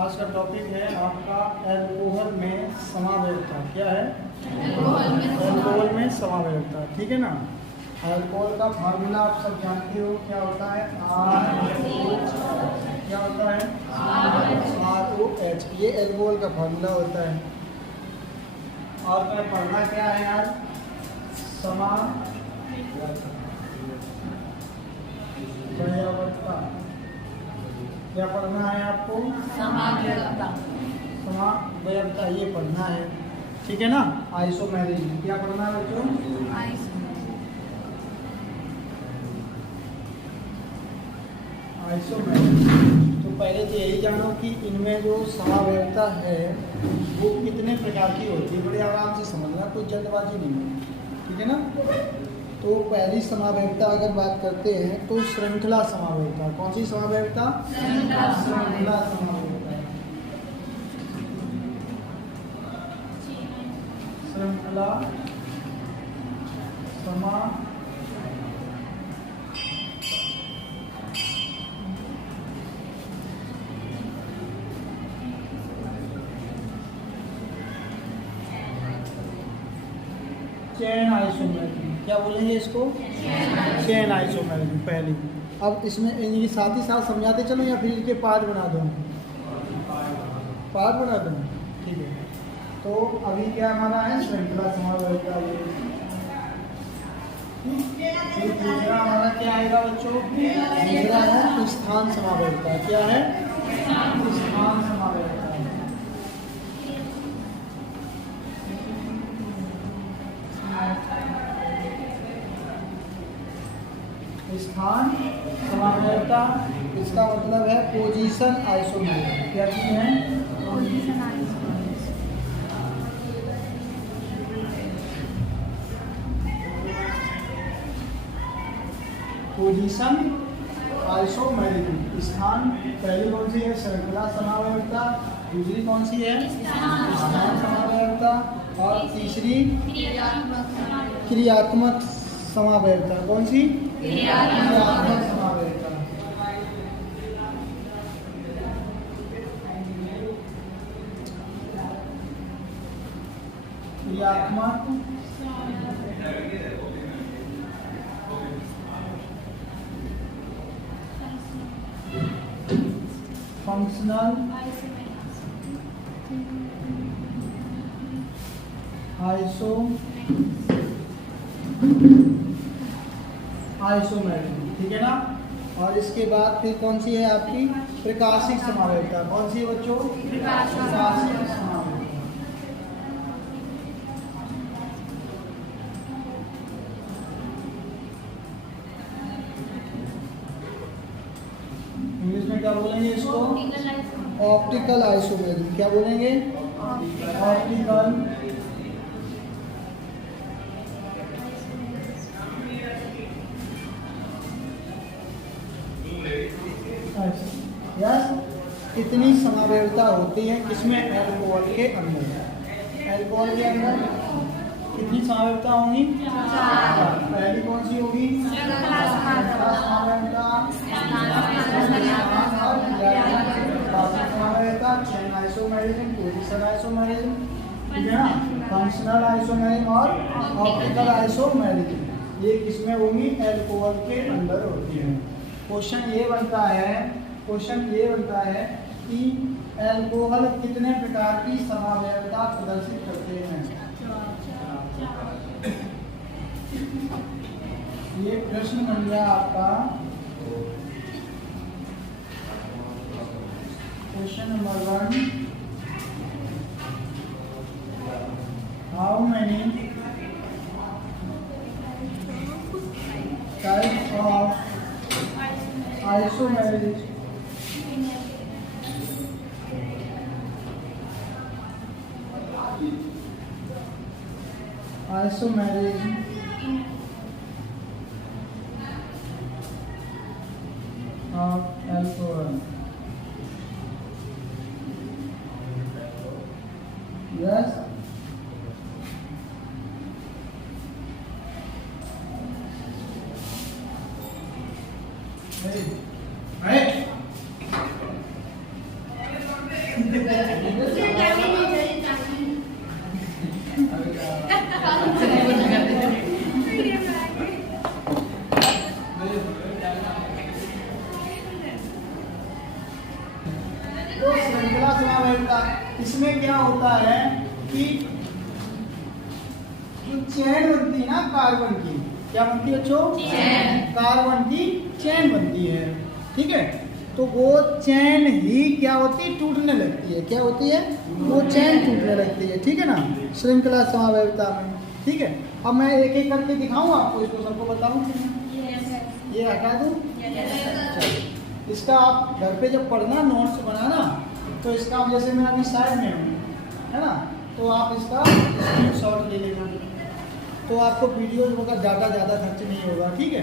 आज का टॉपिक है आपका एल्कोहल में समावेशिता। क्या है? एल्कोहल में समावेशिता। ठीक है ना। एल्कोहल का फार्मूला आप सब जानते हो, क्या होता है? क्या होता है? ROH। ये एल्कोहल का फार्मूला होता है। और मैं पढ़ना क्या है यार? समावेशिता। क्या पढ़ना है आपको? समावेशिता ये पढ़ना है। ठीक है ना। आइसोमेरिज्म क्या पढ़ना है बच्चों? आइसोमेरिज्म। तो पहले तो यही जानो कि इनमें जो समावेशिता है वो कितने प्रकार की होती है। बड़े आराम से समझना, कोई जल्दबाजी नहीं है। ठीक है ना। तो पहली समावेशिता अगर बात करते हैं तो श्रृंखला समावेशिता। कौन सी समावेशिता? श्रृंखला समावेशिता। श्रृंखला चेन आइसोमेरिज्म। क्या बोलेंगे इसको? चेन आइसोमेरिज्म पहली। अब इसमें इनके साथ ही साथ समझाते चलो या फिर इनके पार्ट बना दो? पार्ट बना दो। ठीक है। तो अभी क्या हमारा है? श्रृंखला समावेशिता। दूसरा हमारा क्या आएगा बच्चों? दूसरा है स्थान समावेशिता। क्या है? स्थान समावेशिता। स्थान समावेशिता, इसका मतलब है पोजीशन आइसोमेरिज्म। क्या चीज है? Position isomerism. स्थान पहली कौन सी है? श्रृंखला समावेशिता। दूसरी कौन सी है? स्थान समावेशिता। और तीसरी क्रियात्मक समावेशिता। कौन सी? क्रियात्मक समावेशिता। क्रियात्मक फंक्शनल आइसोमेरिज्म। ठीक है ना। और इसके बाद फिर कौन सी है आपकी? प्रकाशिक समावेशिता। कौन सी है बच्चों? प्रकाशिक समावेशिता। इंग्लिश में क्या बोलेंगे इसको? Optical isomerism. क्या बोलेंगे? Optical yes. कितनी समावेशिता होती है किसमें? एल्कोहल के अंदर। एल्कोहल के अंदर कितनी समावेशिता होंगी? पहली कौन सी होगी? समावेशिता, चेन आइसोमेरिज्म, पोजीशन आइसोमेरिज्म। ठीक है ना। फंक्शनल आइसोमेरिज्म और ऑप्टिकल आइसोमेरिज्म ये किसमें होंगी? एल्कोहल के अंदर होती है। क्वेश्चन ये बनता है कि एल्कोहल कितने प्रकार की समावेशिता प्रदर्शित करते हैं? ये प्रश्न बन गया आपका question number 1। How many types of isomerism of alcohol? Yes. चैन बनती है ना कार्बन की, क्या बनती है बच्चों? कार्बन की चैन बनती है, ठीक है। तो वो चैन ही क्या होती है? टूटने लगती है। क्या होती है? वो चैन टूटने लगती है, ठीक है ना, श्रृंखला समावेशिता में, ठीक है। अब मैं एक एक करके दिखाऊं आपको, इसको सबको बताऊं? ये हटा दूं? इसका आप घर पे जब पढ़ना, नोट्स बनाना, तो इसका आप जैसे मैं अभी साइड में हूँ, है ना, तो आप इसका स्क्रीनशॉट ले लेना, तो आपको वीडियो वगैरह डाटा ज़्यादा खर्च नहीं होगा, ठीक है।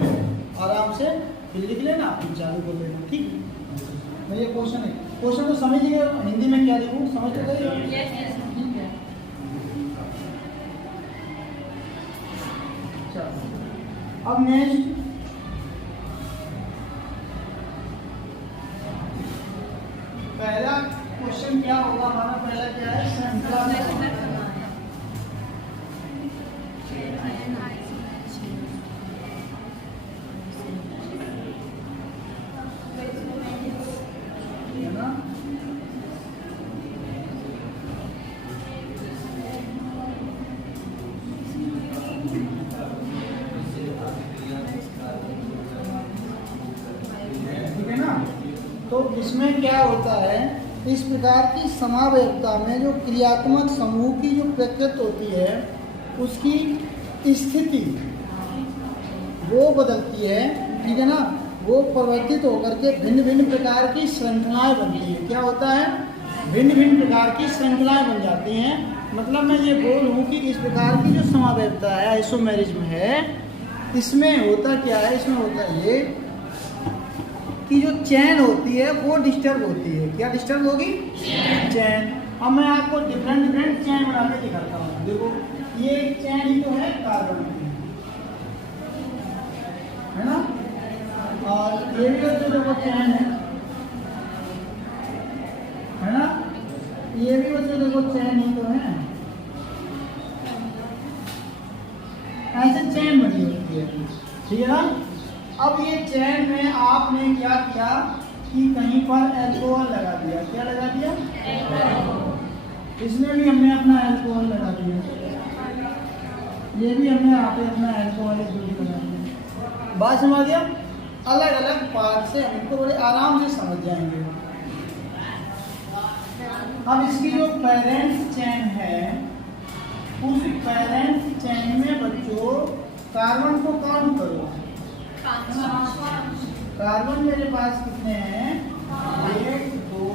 आराम से फिर लिख लेना, फिर चालू कर लेना, ठीक है। ये क्वेश्चन है, क्वेश्चन तो समझिए, हिंदी में क्या लिखूँ, समझ तो गए? ठीक है। चलो अब नेक्स्ट, पहला क्वेश्चन क्या होगा हमारा? पहला क्या है? श्रृंखला में तो इसमें क्या होता है? इस प्रकार की समावेशिता में जो क्रियात्मक समूह की जो प्रकृति होती है, उसकी स्थिति वो बदलती है, ठीक है ना, वो परिवर्तित होकर के भिन्न भिन्न प्रकार की श्रृंखलाएं बनती है। क्या होता है? भिन्न भिन्न प्रकार की श्रृंखलाएं बन जाती हैं। मतलब मैं ये बोलूँ कि इस प्रकार की जो समावेशिता है, आइसोमेरिज्म है, इसमें होता क्या है? इसमें होता है ये कि जो चैन होती है वो डिस्टर्ब होती है। क्या डिस्टर्ब होगी? चैन। अब मैं आपको डिफरेंट चैन बना के दिखाता हूँ। देखो, ये एक चैन ही तो है कार्बन की, है ना, और ये भी तो देखो चैन है ना, ये भी बच्चों देखो चैन ही तो है। ऐसे चैन बनी होती है, ठीक है ना। अब ये चैन में आपने क्या किया कि कहीं पर अल्कोहल लगा दिया। क्या लगा दिया? इसमें भी हमने अपना अल्कोहल लगा दिया, ये भी हमने यहाँ पे अपना अल्कोहल लगा दिया। बात समझ गया? अलग अलग पार्ट से हम इनको बड़े आराम से समझ जाएंगे। अब इसकी जो पेरेंट्स चैन है, उस पेरेंट्स चैन में बच्चों कार्बन को काउंट करो। कार्बन मेरे पास कितने हैं? 1 2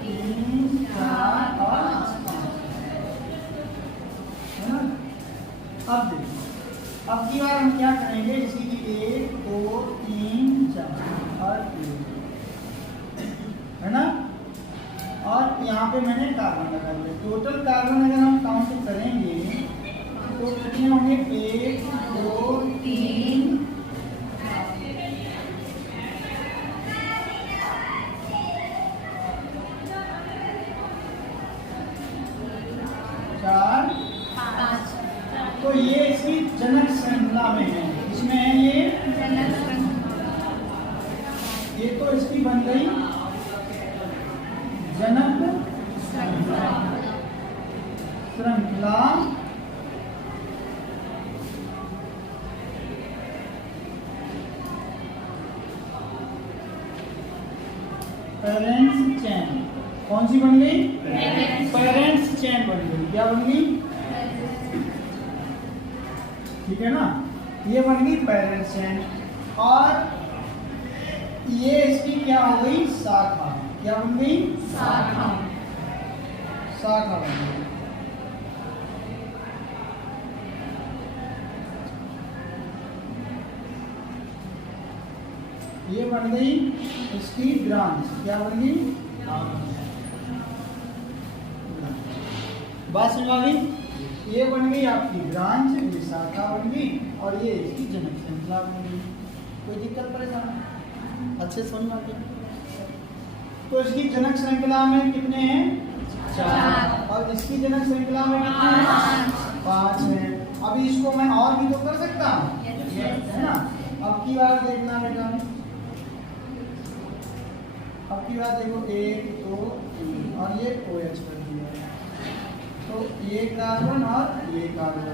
3 4 और 5, है ना। अब देखो, अब की बार हम क्या करेंगे? इसी की 1 2 3 4 और 3, है ना, और यहाँ पे मैंने कार्बन लगा दिया। टोटल कार्बन अगर हम काउंट करेंगे तो कितने होंगे? 1 2 3 4 5। तो ये इसकी जनक श्रृंखला में है। इसमें है ये तो इसकी बन गई जनक श्रृंखला। पेरेंट्स चैन कौन सी बन गई? पेरेंट्स चैन बन गई। क्या बन गई? ठीक है ना, ये बन गई पेरेंट्स चैन। और ये इसकी क्या हो गई? शाखा। क्या बन गई? शाखा। शाखा बन गई। ये बन गई इसकी ब्रांच। क्या बन गई? बात समझ आ गई? ये बन गई आपकी ब्रांच, ये शाखा बन गई, और ये इसकी जनक श्रृंखला बन गई। कोई दिक्कत परेशानी? अच्छे समझ में आ गया? तो इसकी जनक श्रृंखला में कितने हैं? 4, और इसकी जनक श्रृंखला में कितने हैं? 5 हैं। अभी इसको मैं और भी तो कर सकता हूँ, है ना। अब की बार देखना बेटा, अब की बार देखो 1 2 3 और ये OH कर दिया, तो ये कार्बन और ये कार्बन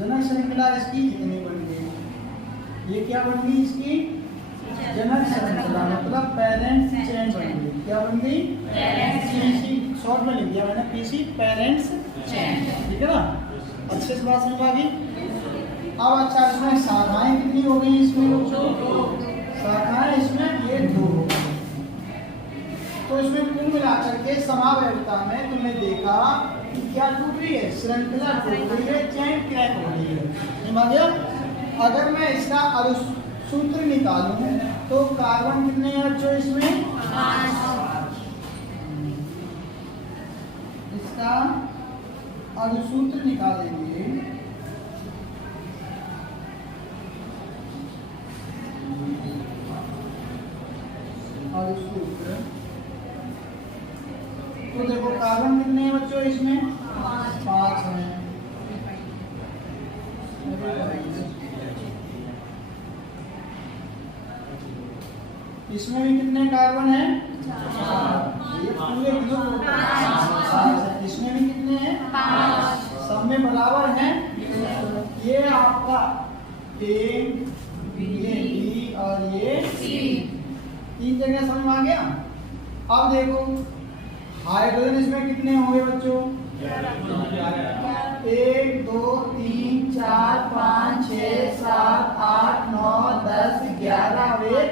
जनक श्रृंखला इसकी इतनी बन गई। ये क्या बन गई इसकी? जनक श्रृंखला, मतलब पेरेंट्स चेन बन गई। क्या बन गई? पीसी, शॉर्ट में लिख दिया मैंने पीसी, पेरेंट्स चेन। ठीक है ना? अच्छे से बात समझ आ गई। अब अच्छा, इसमें शाखाएं कितनी हो गई? इसमें शाखाएं इसमें ये 2 हो गई। तो इसमें कुल मिलाकर के समावयवता में तुमने देखा कि क्या टूट रही है? श्रृंखला टूट रही है, चेन क्रैक हो रही है। समझ गया? अगर मैं इसका अनुसूत्र निकालूं तो कार्बन कितने हैं बच्चों इसमें? 5। इसका अनुसूत्र निकालेंगे अनुसूत्र, तो देखो कार्बन कितने हैं बच्चों इसमें? 5 हैं। इसमें भी कितने कार्बन हैं? 4। ये पूरे ग्रुप है। इसमें भी कितने हैं? 5। सब में बराबर हैं। ये आपका A, ये B और ये C, 3 जगह समझ में आ गया। अब देखो हाइड्रोजन इसमें कितने होंगे बच्चों? 1 2 3 4 5 6 7 8 9 10 11 12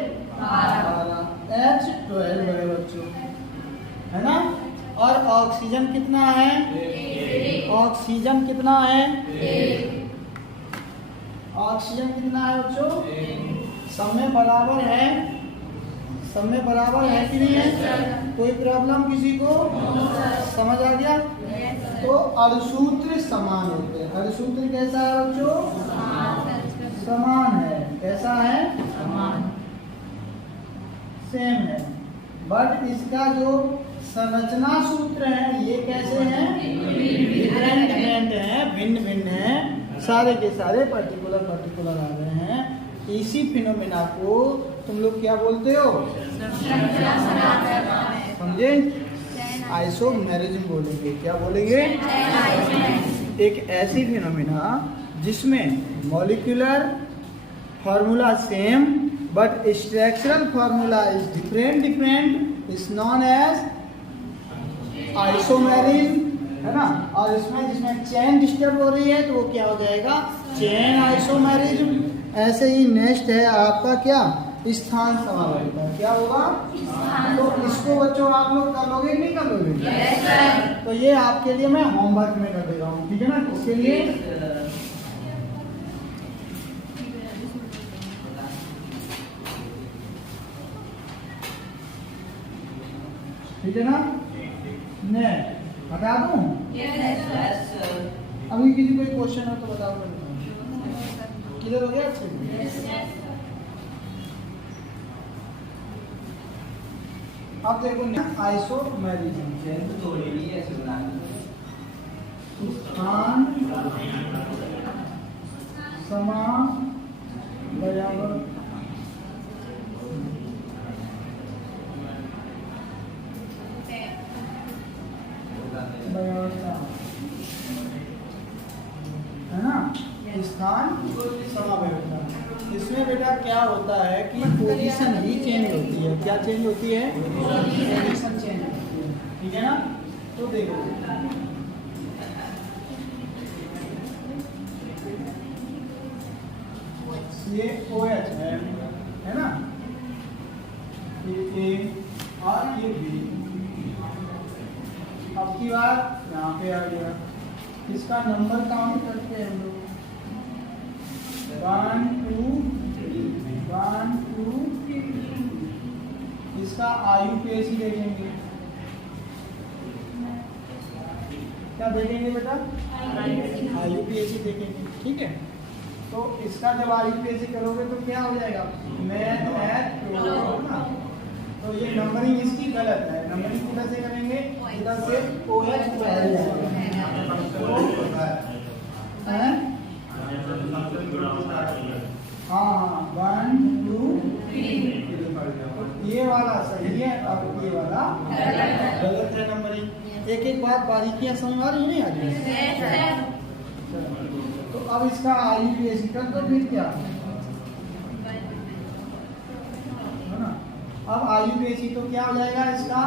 H12 है बच्चों, है ना? और ऑक्सीजन कितना है? ऑक्सीजन कितना है? ऑक्सीजन कितना है बच्चों? सब में बराबर है। सब में बराबर है कि नहीं है? कोई प्रॉब्लम किसी को? समझ आ गया? तो अनुसूत्र समान होते हैं। अनुसूत्र कैसा है बच्चों? समान है। कैसा है? समान, सेम है। बट इसका जो संरचना सूत्र है ये कैसे हैं? डिफरेंट डिफरेंट हैं, भिन्न भिन्न हैं। सारे के सारे पर्टिकुलर आ रहे हैं। इसी फिनोमेना को तुम लोग क्या बोलते हो? समझे? आइसोमेरिज्म बोलेंगे। क्या बोलेंगे? एक ऐसी फिनोमेना जिसमें molecular formula same but structural formula is different is known as isomerism, है ना? और इसमें जिसमें चेन डिस्टर्ब हो रही है तो वो क्या हो जाएगा? Chain isomerism. ऐसे ही नेक्स्ट है आपका क्या? स्थान समावयवता। क्या होगा? तो इसको बच्चों आप लोग कर लोगे नहीं कर लोगे? yes, sir। तो ये आपके लिए मैं होमवर्क में कर दे रहा हूँ, ठीक है ना? इसके लिए ठीक है ना? ने बता दूं? yes, sir। अभी किसी कोई क्वेश्चन हो तो बताओ। क्लियर हो गया? अच्छा, अब देखो आइसोमेरिज्म स्थान समावयवता। है ना? स्थान समावयवता। इसमें बेटा क्या होता है कि पोजीशन ही चेंज होती है। क्या चेंज होती है? पोजीशन चेंज होती है। ठीक है ना? तो देखो ये OH है ना? ये A और ये B। अब की बात यहाँ पे आ गया। इसका नंबर काउंट करते हैं हम लोग। 1 2 1 2 इसका IUPAC देखेंगे। क्या देखेंगे बेटा? IUPAC देखेंगे। ठीक है? तो इसका जब IUPAC करोगे तो क्या हो जाएगा? मैथ ना। तो ये नंबरिंग इसकी गलत है। नंबरिंग को कैसे करेंगे? इधर से OH पहले है। हाँ 1 2 3। ये वाला सही है और ये वाला गलत है नंबरिंग। एक एक बात बारीकियां समझ आ रही नहीं आ रही? तो अब इसका IUPAC कर दो फिर क्या है ना। अब IUPAC तो क्या हो जाएगा इसका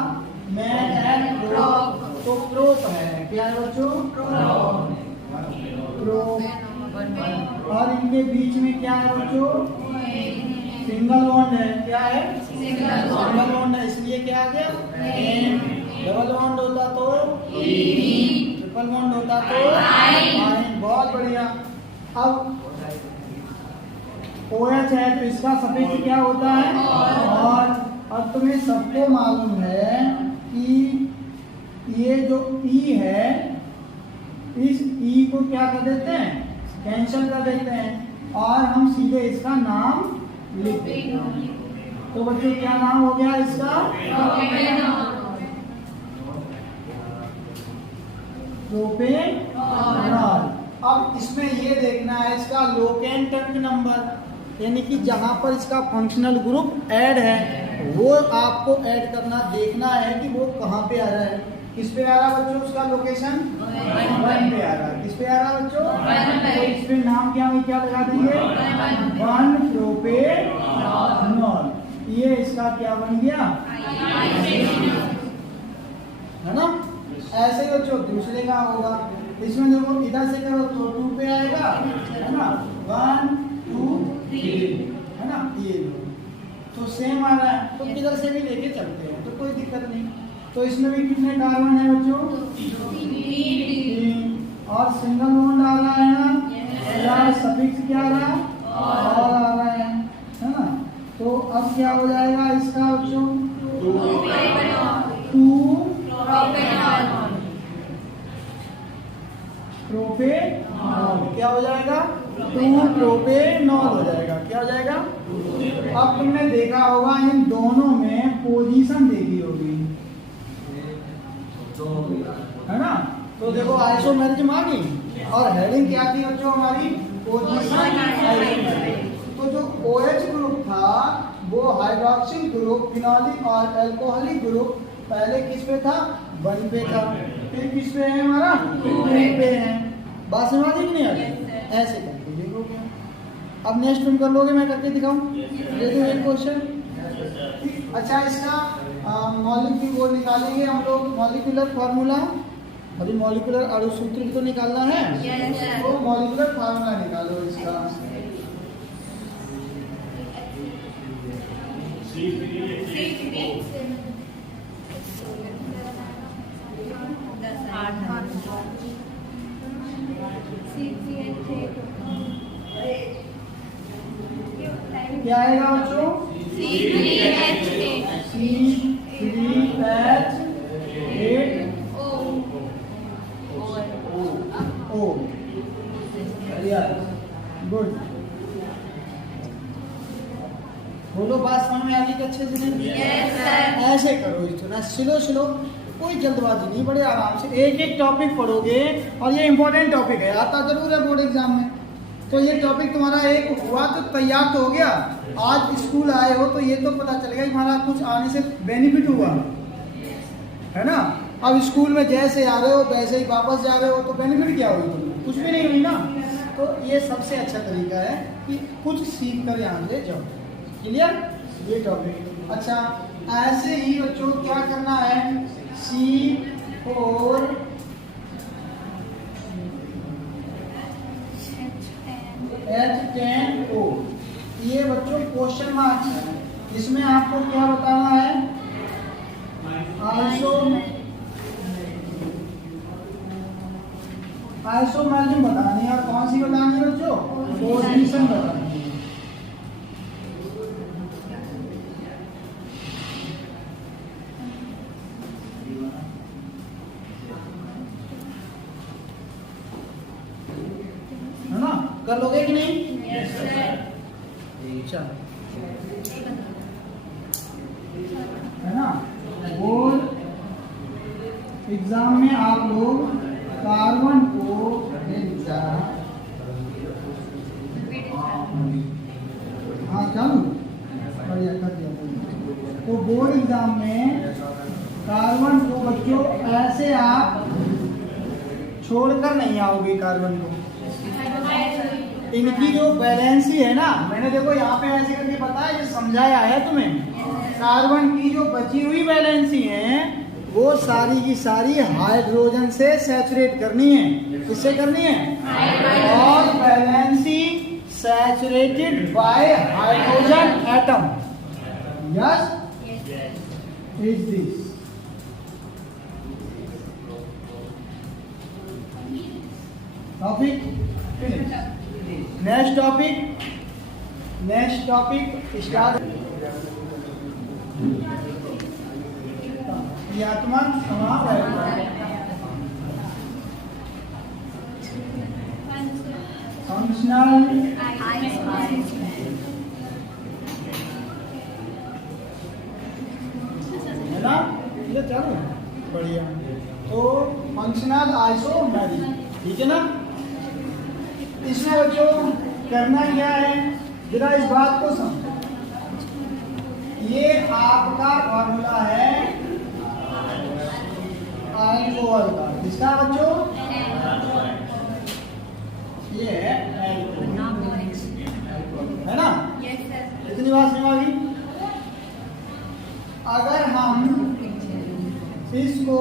मैन एंड प्रोप, तो प्रोप है, क्या है बच्चों प्रोप। और इनके बीच में क्या है बच्चों सिंगल बॉन्ड है, क्या है सिंगल बॉन्ड है, इसलिए क्या आ गया एन। डबल बॉन्ड होता तो ट्रिपल बॉन्ड होता तो आयन। बहुत बढ़िया। अब OH है तो इसका सफिक्स क्या होता है और। अब तुम्हें सबको मालूम है कि ये जो E है इस E को क्या कर देते हैं कैंसिल कर देते हैं और हम सीधे इसका नाम लिख देते हैं। तो बच्चों क्या नाम हो गया इसका प्रोपेनॉल। अब इसमें ये देखना है इसका लोकेंट नंबर, यानी कि जहां पर इसका फंक्शनल ग्रुप ऐड है वो आपको ऐड करना, देखना है कि वो कहां पे आ रहा है। किस पे आ रहा बच्चों उसका लोकेशन 1 पे आ रहा है। किस पे आ रहा बच्चों तो इस पे नाम क्या लगा देंगे 1 प्रोपेनॉल। ये इसका क्या बन गया है ना। ऐसे ही बच्चों दूसरे का होगा, इसमें देखो इधर से करो तो 2 पे आएगा है ना 1 2 3 है ना। ये तो सेम आ रहा है तो किधर से भी लेके चलते हैं तो कोई दिक्कत नहीं। तो इसमें भी कितने कार्बन है बच्चों 3 और सिंगल बॉन्ड आ रहा है ना यार, सफिक्स क्या आ रहा है और आ रहा है ना। तो अब क्या हो जाएगा इसका बच्चों 2 प्रोपेनॉल। क्या हो जाएगा 2 प्रोपेनॉल हो जाएगा। क्या हो जाएगा। अब तुमने देखा होगा इन दोनों में पोजीशन देखी होगी है ना। तो देखो आइसोमेरिज्म आ गई और हेडिंग क्या थी बच्चों हमारी पोजीशन। तो जो OH ग्रुप था वो हाइड्रोक्सिल ग्रुप फिनोलिक और अल्कोहलिक ग्रुप पहले किस पे था 1 पे था, फिर किस पे है हमारा 2 पे है। बात समझ आ नहीं आ रही। ऐसे करके देखोगे। अब नेक्स्ट तुम कर लोगे, मैं करके दिखाऊं दे दो एक क्वेश्चन। अच्छा इसका मॉलिक्यूल वो निकालेंगे हम लोग मॉलिक्यूलर फार्मूला। अभी मॉलिक्यूलर अणुसूत्र भी तो निकालना है तो मॉलिक्यूलर फार्मूला निकालो इसका। क्या आएगा बच्चों C3H8O। गुड। बोलो बात समझ में आ गई अच्छे से नहीं? ऐसे करो इसको स्लो स्लो, कोई जल्दबाजी नहीं, बड़े आराम से एक एक टॉपिक पढ़ोगे और ये इंपॉर्टेंट टॉपिक है, आता जरूर है बोर्ड एग्जाम में। तो ये टॉपिक तुम्हारा एक हुआ तो तैयार तो हो गया। आज स्कूल आए हो तो ये तो पता चलेगा तुम्हारा कुछ आने से बेनिफिट हुआ है ना। अब स्कूल में जैसे आ रहे हो वैसे ही वापस जा रहे हो तो बेनिफिट क्या हुई तुम्हें, कुछ भी नहीं हुई ना। तो ये सबसे अच्छा तरीका है कि कुछ सीख कर यहाँ से जाओ। क्लियर ये टॉपिक। अच्छा ऐसे ही बच्चों क्या करना है C4H10O। ये बच्चों क्वेश्चन मार्क्स है, इसमें आपको क्या बताना है आइसोमेरिज्म बतानी है। और कौन सी बतानी है बच्चों पोजीशन बतानी है। है ना, कर लोगे कि नहीं? Yes sir. चलो है ना। बोर्ड एग्जाम में आप लोग कार्बन को हाँ चालू बढ़िया कर दिया। तो बोर्ड एग्जाम में कार्बन को बच्चों ऐसे आप छोड़कर नहीं आओगे कार्बन को। इनकी जो वैलेंसी है ना, मैंने देखो यहाँ पे ऐसे करके बताया, ये समझाया है तुम्हें। कार्बन की जो बची हुई वैलेंसी है वो सारी की सारी हाइड्रोजन से सैचुरेट करनी है। किससे करनी है? और valency saturated bye hydrogen atom. Yes, is this topic finish. Next topic start. क्रियात्मक समावयवता। फंक्शनल है ना, ये चालू है, बढ़िया। तो फंक्शनल आइसोमेरिक, ठीक है ना। इसमें बच्चों करना क्या है, जरा इस बात को समझो। ये आपका फॉर्मूला है अल्कोहल का। किसका बच्चों? ये है ना। इतनी बात समझ आ गई। अगर हम इसको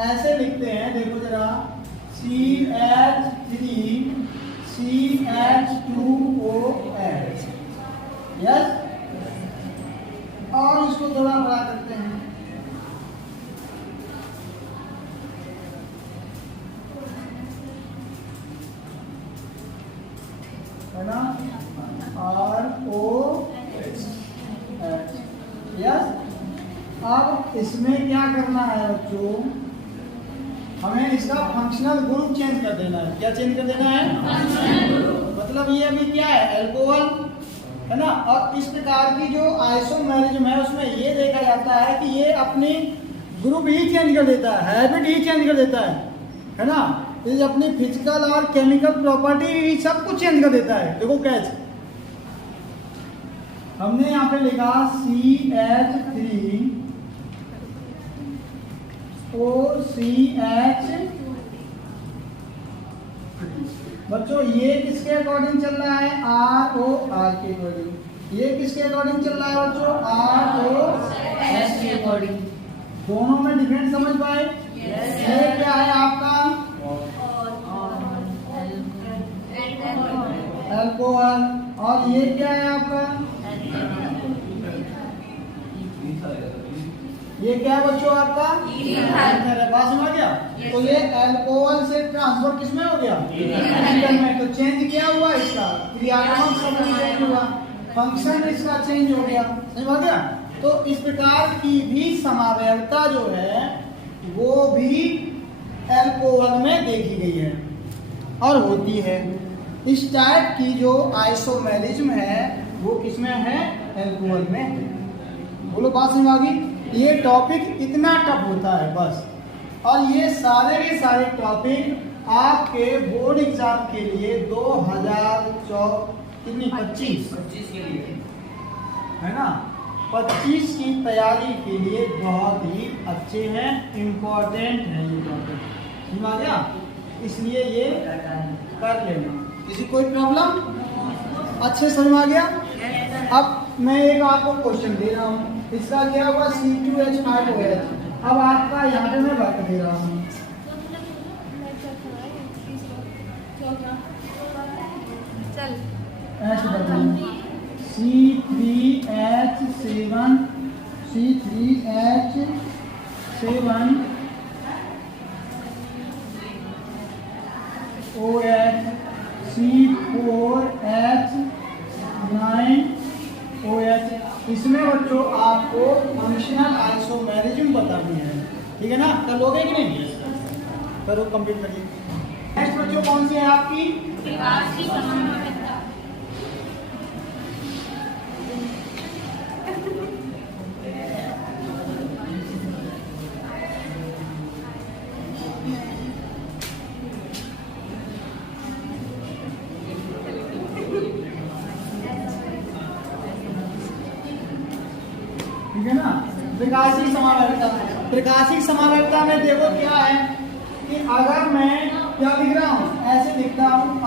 ऐसे लिखते हैं, देखो जरा, CH3 CH2OH, यस। और इसको थोड़ा बड़ा करते हैं, है ना, ROH, यस। अब इसमें क्या करना है बच्चों, हमें इसका फंक्शनल ग्रुप चेंज कर देना है। क्या चेंज कर देना है? मतलब ये अभी क्या है, अल्कोहल है ना। और इस प्रकार की जो आइसोमेरिज्म है उसमें ये देखा जाता है कि ये अपनी ग्रुप ही चेंज कर देता है, हैबिट ही चेंज कर देता है ना। ये अपनी फिजिकल और केमिकल प्रॉपर्टी सब कुछ चेंज कर देता है। देखो कैच, हमने यहाँ पे लिखा CH3OCH। बच्चों ये किसके अकॉर्डिंग चल रहा है? ROR के अकॉर्डिंग। ये किसके अकॉर्डिंग चल रहा है बच्चों? ROS के अकॉर्डिंग। दोनों में डिफरेंस समझ पाए? ये क्या है आपका? अल्कोहल। और ये क्या है आपका? ये क्या है बच्चों आपका? ईथर। बात समझ गया? तो ये अल्कोहल से ट्रांसफर किसमें हो गया? ईथर में। तो चेंज क्या हुआ इसका? क्रियात्मक समूह चेंज हुआ, फंक्शन इसका चेंज हो गया। समझ गया? तो इस प्रकार की भी समावयवता जो है वो भी अल्कोहल में देखी गई है और होती है। इस टाइप की जो आइसोमेरिज्म है वो किसमें है? अल्कोहल में। बोलो बात समझ आ गई? ये टॉपिक इतना टफ होता है बस। और ये सारे के सारे टॉपिक आपके बोर्ड एग्जाम के लिए 2025 के लिए है ना, 25 की तैयारी के लिए बहुत ही अच्छे हैं, इम्पोर्टेंट है ये टॉपिक। समझ आ गया? इसलिए ये कर लेना। किसी कोई प्रॉब्लम? अच्छे समझ आ गया? अब मैं एक आपको क्वेश्चन दे रहा हूँ, इसका क्या हुआ? C2H5OH। अब आपका यहाँ पे मैं बात दे रहा हूँ, C3H7OH, C4H9OH। इसमें बच्चों आपको फंक्शनल आइसोमेरिज्म बतानी है, ठीक है ना? कर लोगे कि नहीं? करो, कंप्लीट करिए। नेक्स्ट बच्चों कौन सी है आपकी? त्रिकासी समावयवता। ठीक है ना? त्रिकासी समावयवता। त्रिकासी समावयवता में देखो क्या है कि अगर मैं क्या लिख रहा हूँ? ऐसे लिखता हूँ आ,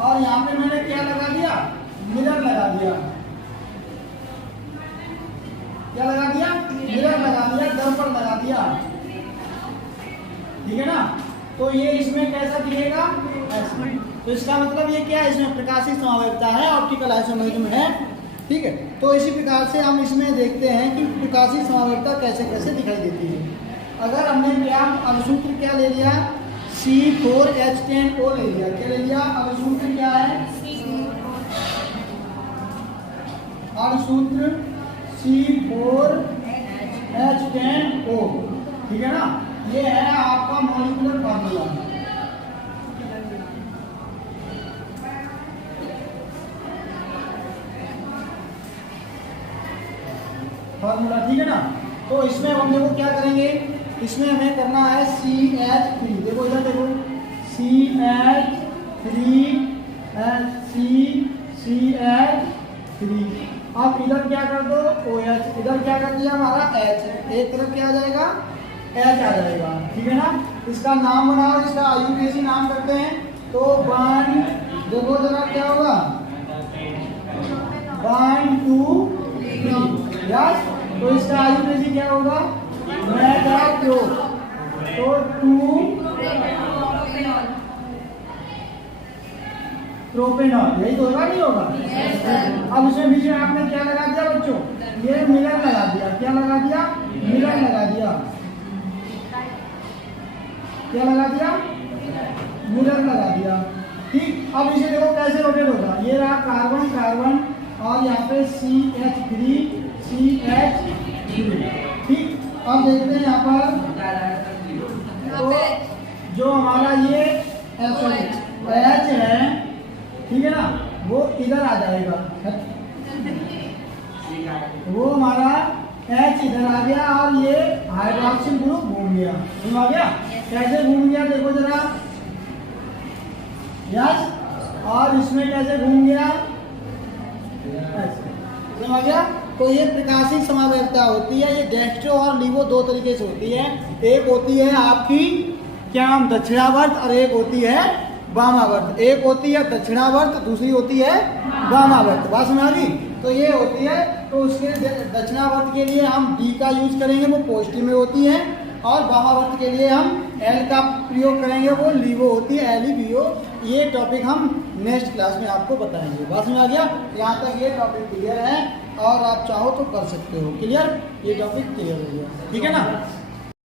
और यहाँ पे मैंने क्या लगा दिया, मिरर लगा दिया। क्या लगा दिया, मिरर लगा दिया, दर्पण लगा दिया, ठीक है ना। तो ये इसमें कैसा दिखेगा, ऐसे। तो इसका मतलब ये क्या है, इसमें प्रकाशिक समावेशता है, ऑप्टिकल आइसोमेरिज्म है, ठीक है। तो इसी प्रकार से हम इसमें देखते हैं कि प्रकाशिक समावेशता कैसे कैसे दिखाई देती है। अगर हमने क्या अनुसूत्र क्या ले लिया, C4H10O ले लिया, क्या ले लिया, अनुसूत्र क्या है, अनुसूत्र C4H10O, ठीक है ना। ये है आपका मॉलिक्यूलर फार्मूला, ठीक है ना। तो इसमें हम देखो क्या करेंगे, इसमें हमें करना है CH3, देखो इधर देखो CH3, अब इधर क्या कर दो OH, इधर क्या कर दिया हमारा H, एक तरफ क्या आ जाएगा, H आ जाएगा, ठीक है ना। इसका नाम बनाओ, इसका IUPAC नाम करते हैं। तो 1, देखो जरा क्या होगा, 1 2 3, यस। तो इसका IUPAC क्या होगा, मेटाप्रो, तो 2 प्रोपेनॉल, यही तो होगा, नहीं होगा। अब इसमें बीच में आपने क्या लगा दिया बच्चों, ये मिरर लगा दिया, क्या लगा दिया, मिरर लगा दिया, क्या लगा दिया, मिरर लगा दिया, ठीक। अब इसे देखो कैसे रोटेट होगा, ये रहा कार्बन कार्बन और यहाँ पे CH3, ठीक। अब देखते हैं यहाँ पर, तो जो हमारा ये H है, ठीक है ना, वो इधर आ जाएगा, वो हमारा H इधर आ गया और ये हाइड्रोक्सिल ग्रुप घूम गया, घूम आ गया। कैसे घूम गया देखो जरा, यस। और इसमें कैसे घूम गया, ऐसे आ गया। तो ये प्रकाशिक समावेशता होती है, ये डेक्स्ट्रो और लीवो दो तरीके से होती है। एक होती है आपकी क्या नाम, दक्षिणावर्त, और एक होती है वामावर्त। एक होती है दक्षिणावर्त, दूसरी होती है वामावर्त, बात समझ आ गई। तो ये होती है, तो उसके दक्षिणावर्त के लिए हम D का यूज करेंगे, वो पॉजिटिव में होती है, और वामावर्त के लिए हम L का प्रयोग करेंगे, वो लीवो होती है, LiVo। ये टॉपिक हम नेक्स्ट क्लास में आपको बताएंगे, बात समझ आ गया। यहाँ तक ये टॉपिक क्लियर है, और आप चाहो तो कर सकते हो, क्लियर, ये टॉपिक क्लियर हो गया, ठीक है ना।